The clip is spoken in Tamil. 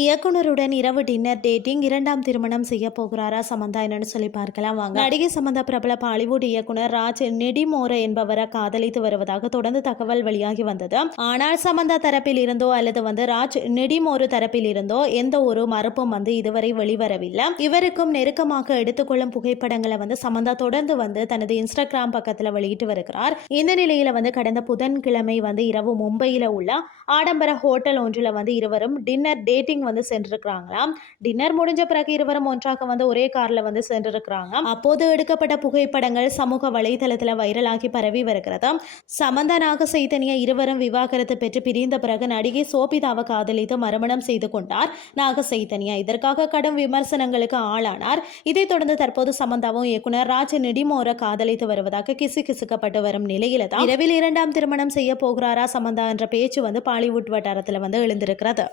இயக்குனருடன் இரவு டின்னர் டேட்டிங் இரண்டாம் திருமணம் செய்ய போகிறாரா சமந்தா என்னன்னு சொல்லி பார்க்கலாம். வாங்க. நடிகை சமந்தா பிரபல பாலிவுட் இயக்குனர் ராஜ் நெடிமோர என்பவரை காதலித்து வருவதாக தொடர்ந்து தகவல் வெளியாகி வந்தது. ஆனால் சமந்தா தரப்பில் இருந்தோ அல்லது வந்து ராஜ் நெடிமோரு தரப்பில் இருந்தோ எந்த ஒரு மறுப்பும் வந்து இதுவரை வெளிவரவில்லை. இவருக்கும் நெருக்கமாக எடுத்துக்கொள்ளும் புகைப்படங்களை வந்து சமந்தா தொடர்ந்து வந்து தனது இன்ஸ்டாகிராம் பக்கத்தில் வெளியிட்டு வருகிறார். இந்த நிலையில வந்து கடந்த புதன்கிழமை வந்து இரவு மும்பையில் உள்ள ஆடம்பர ஹோட்டல் ஒன்றில் வந்து இருவரும் டின்னர் டேட்டிங் வந்து சென்றிருக்கிறாங்களாம். டின்னர் முடிஞ்ச பிறகு இருவரும் ஒன்றாக வந்து ஒரே கார்ல வந்து சென்றிருக்கிறாங்க அப்போது எடுக்கப்பட்ட புகைப்படங்கள் சமூக வலைதளத்தில் வைரலாகி பரவி வருகிறது சமந்த நாக சைத்தன்யா இருவரும் விவாகரத்து பெற்று பிரிந்த பிறகு நடிகை சோபிதாவை காதலித்து மறுமணம் செய்து கொண்டார். நாக சைத்தன்யா இதற்காக கடும் விமர்சனங்களுக்கு ஆளானார். இதைத் தொடர்ந்து தற்போது சமந்தாவும் இயக்குனர் ராஜ் நெடிமோர காதலித்து வருவதாக கிசு கிசுக்கப்பட்டு வரும் நிலையில தான் இரவில் இரண்டாம் திருமணம் செய்ய போகிறாரா சமந்தா என்ற பேச்சு வந்து பாலிவுட் வட்டாரத்தில் வந்து எழுந்திருக்கிறது.